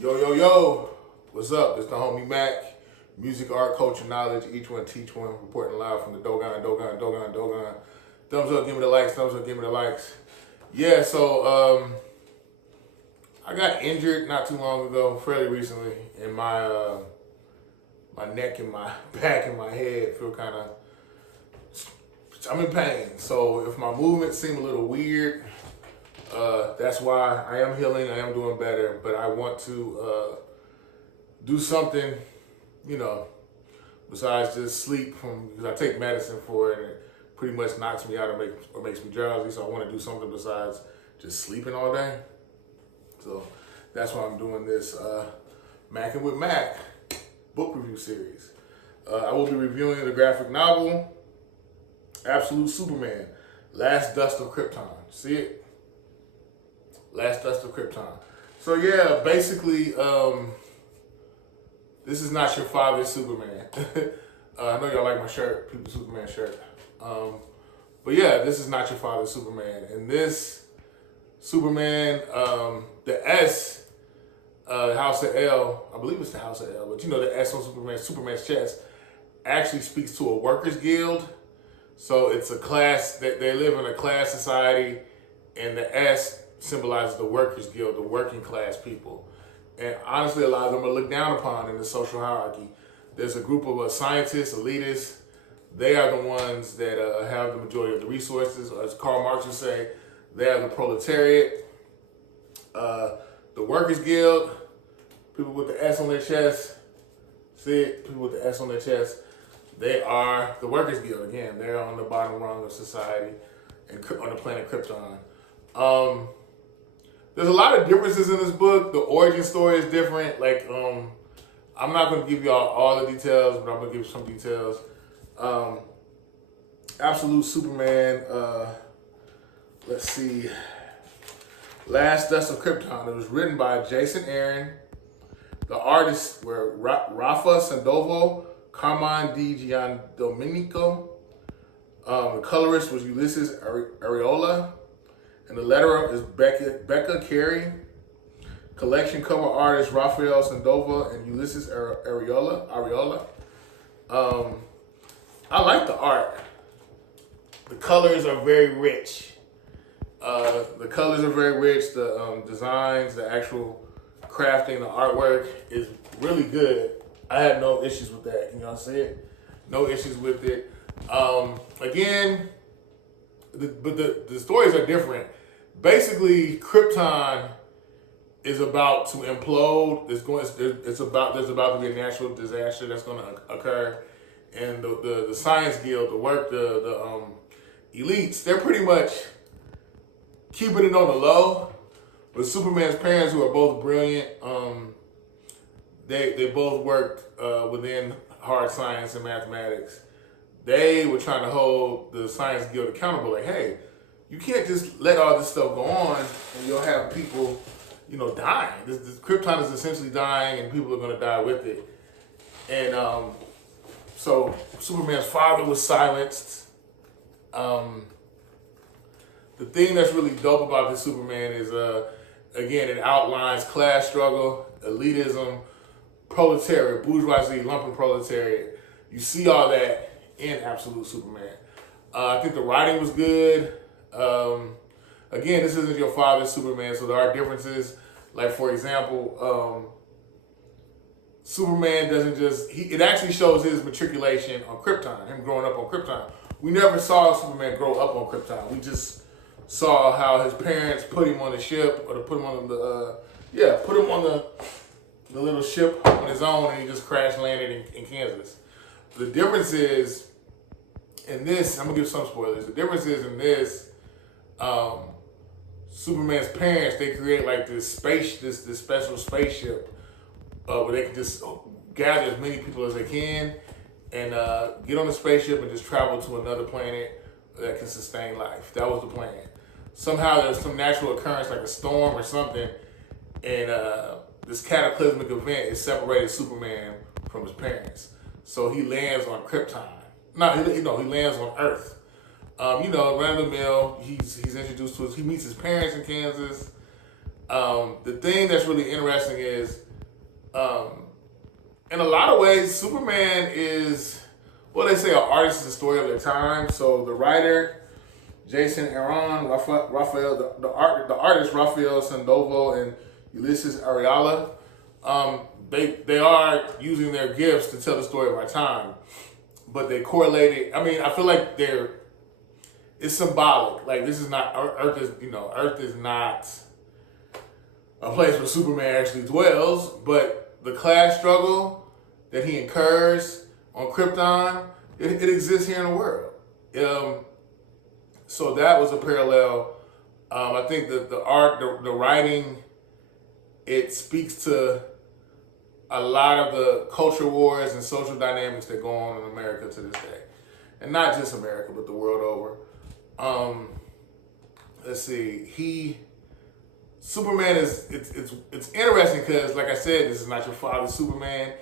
Yo, yo, yo, what's up? It's the homie Mac. Music, art, culture, knowledge, each one teach one. Reporting live from the Dogon. Thumbs up, give me the likes. Thumbs up, give me the likes. Yeah, so I got injured not too long ago, fairly recently, and my neck and my back and my head feel kind of. I'm in pain. So if my movements seem a little weird, that's why I am healing. I am doing better, but I want to do something, besides just sleep because I take medicine for it and it pretty much knocks me out or makes me drowsy. So I want to do something besides just sleeping all day. So that's why I'm doing this Mackin' with Mac book review series. I will be reviewing the graphic novel Absolute Superman, Last Dust of Krypton. See it? Last Dust of Krypton. So yeah, basically, this is not your father's Superman. I know y'all like my shirt, People Superman shirt. But yeah, this is not your father's Superman. And this Superman, the S, House of L, I believe it's the House of L, but the S on Superman's chest actually speaks to a workers guild. So it's a class, that they live in a class society, and the S symbolizes the workers guild, the working class people. And honestly, a lot of them are looked down upon in the social hierarchy. There's a group of scientists, elitists. They are the ones that have the majority of the resources. As Karl Marx would say, they are the proletariat. The workers guild, people with the S on their chest. See it? People with the S on their chest. They are the workers guild. Again, they're on the bottom rung of society and on the planet Krypton. There's a lot of differences in this book. The origin story is different. I'm not going to give y'all all the details, but I'm going to give you some details. Absolute Superman, let's see. Last Dust of Krypton. It was written by Jason Aaron. The artists were Rafa Sandoval, Carmine Di Giandomenico. The colorist was Ulysses Areola. And the letterer is Becca Carey. Collection cover artists Rafael Sandoval and Ulysses Areola. I like the art. The colors are very rich. The designs, the actual crafting, the artwork is really good. I had no issues with that. You know what I'm saying? No issues with it. Again, the stories are different. Basically, Krypton is about to implode. There's about to be a natural disaster that's going to occur, and the science guild, the elites, they're pretty much keeping it on the low. But Superman's parents, who are both brilliant, they both worked within hard science and mathematics. They were trying to hold the science guild accountable. Like, hey, you can't just let all this stuff go on and you'll have people, dying. This Krypton is essentially dying and people are going to die with it. And so Superman's father was silenced. The thing that's really dope about this Superman is, again, it outlines class struggle, elitism, proletariat, bourgeoisie, lumpen proletariat. You see all that in Absolute Superman. I think the writing was good. Again, this isn't your father's Superman, so there are differences. Like, for example, Superman doesn't it actually shows his matriculation on Krypton, him growing up on Krypton. We never saw Superman grow up on Krypton. We just saw how his parents put him on the ship, or to put him on the little ship on his own, and he just crash landed in Kansas. The difference is, in this, I'm gonna give some spoilers. The difference is in this, Superman's parents, they create like this special spaceship where they can just gather as many people as they can and get on the spaceship and just travel to another planet that can sustain life. That was the plan. Somehow there's some natural occurrence like a storm or something, and this cataclysmic event has separated Superman from his parents. So he lands on Krypton. He lands on Earth. Run of the mill. He's introduced to he meets his parents in Kansas. The thing that's really interesting is Um, in a lot of ways, Superman is, well, they say an artist is the story of their time. So the writer, Jason Aaron, Raphael, the artist Raphael Sandoval and Ulysses Ariala, they are using their gifts to tell the story of our time, but they correlate it. I mean, I feel like it's symbolic. Like this is not Earth is not a place where Superman actually dwells, but the class struggle that he incurs on Krypton, it exists here in the world. So that was a parallel. I think that the art, the writing, it speaks to a lot of the culture wars and social dynamics that go on in America to this day. And not just America, but the world over. Let's see, Superman it's interesting because, like I said, this is not your father's Superman.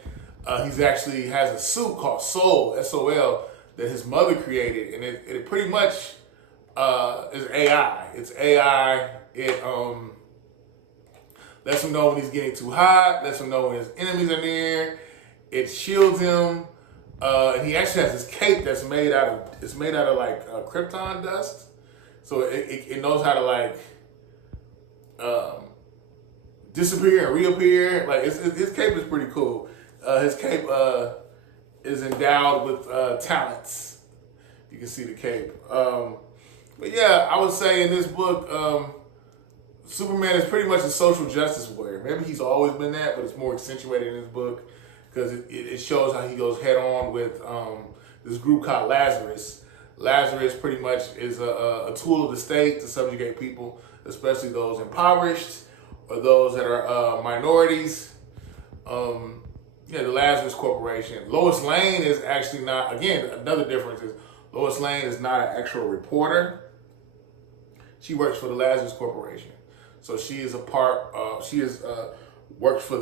He's actually has a suit called Soul, S-O-L, that his mother created, and it pretty much is AI. It's AI. It lets him know when he's getting too hot, lets him know when his enemies are near. It shields him. And he actually has this cape that's made out of like Krypton dust. So it knows how to like disappear and reappear. Like his cape is pretty cool. His cape is endowed with talents. You can see the cape. But yeah, I would say in this book, Superman is pretty much a social justice warrior. Maybe he's always been that, but it's more accentuated in this book because it shows how he goes head on with this group called Lazarus. Lazarus pretty much is a tool of the state to subjugate people, especially those impoverished or those that are minorities. The Lazarus Corporation. Lois Lane is actually not, again, another difference is Lois Lane is not an actual reporter. She works for the Lazarus Corporation. So she is works for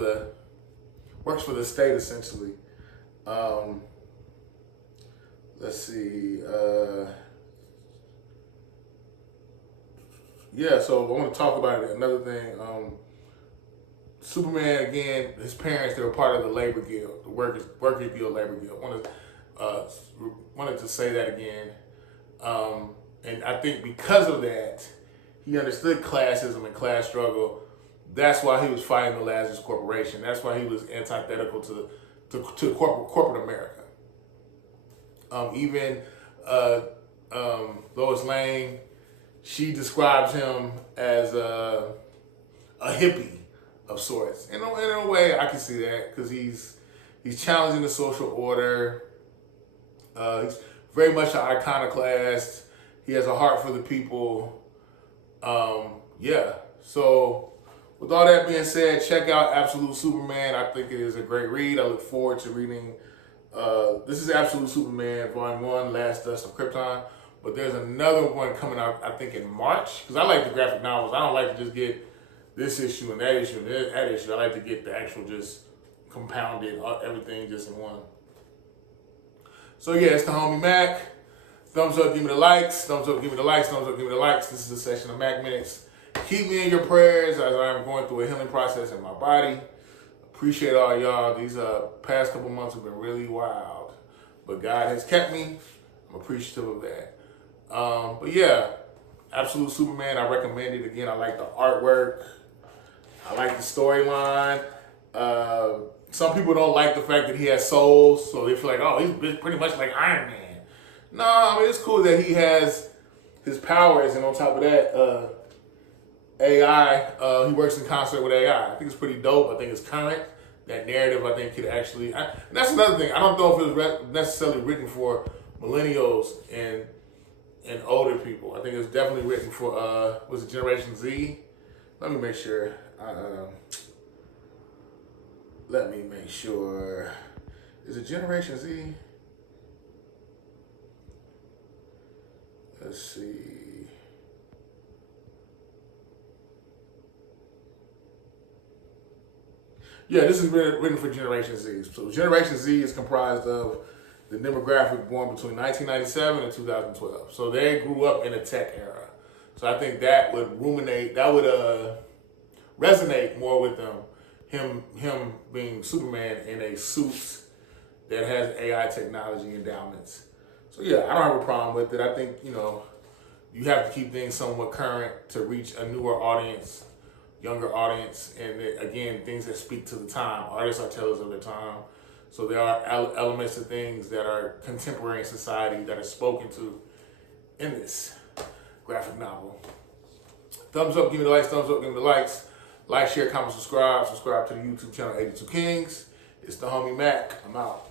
the state essentially. Let's see. So I want to talk about it. Another thing. Superman, again, his parents, they were part of the labor guild, the workers guild, labor guild. Wanted to say that again. And I think because of that, he understood classism and class struggle. That's why he was fighting the Lazarus Corporation. That's why he was antithetical to corporate America. Even Lois Lane, she describes him as a hippie of sorts. In a way, I can see that because he's challenging the social order. He's very much an iconoclast. He has a heart for the people. So with all that being said, check out Absolute Superman. I think it is a great read. I look forward to reading. This is Absolute Superman, Volume 1, Last Dust of Krypton. But there's another one coming out, I think, in March. Because I like the graphic novels. I don't like to just get this issue and that issue and that issue. I like to get the actual just compounded, everything just in one. So yeah, it's the homie Mac. Thumbs up, give me the likes. Thumbs up, give me the likes. Thumbs up, give me the likes. This is a session of Mac Minutes. Keep me in your prayers as I am going through a healing process in my body. Appreciate all y'all. These past couple months have been really wild. But God has kept me. I'm appreciative of that. But yeah, Absolute Superman, I recommend it. Again, I like the artwork. I like the storyline. Some people don't like the fact that he has souls, so they feel like, oh, he's pretty much like Iron Man. No, I mean, it's cool that he has his powers, and on top of that, AI, he works in concert with AI. I think it's pretty dope. I think it's current. That narrative, I think, could actually... and that's another thing. I don't know if it was necessarily written for millennials and older people. I think it's definitely written for, was it Generation Z? Let me make sure. Is it Generation Z? Let's see. Yeah, this is written for Generation Z. So Generation Z is comprised of the demographic born between 1997 and 2012. So they grew up in a tech era. So I think that would resonate more with them, him being Superman in a suit that has AI technology endowments. So yeah, I don't have a problem with it. I think, you have to keep things somewhat current to reach a newer audience, younger audience, and again, things that speak to the time. Artists are tellers of their time. So there are elements of things that are contemporary in society that are spoken to in this graphic novel. Thumbs up, give me the likes, thumbs up, give me the likes. Like, share, comment, subscribe. Subscribe to the YouTube channel 82 Kings. It's the homie Mac. I'm out.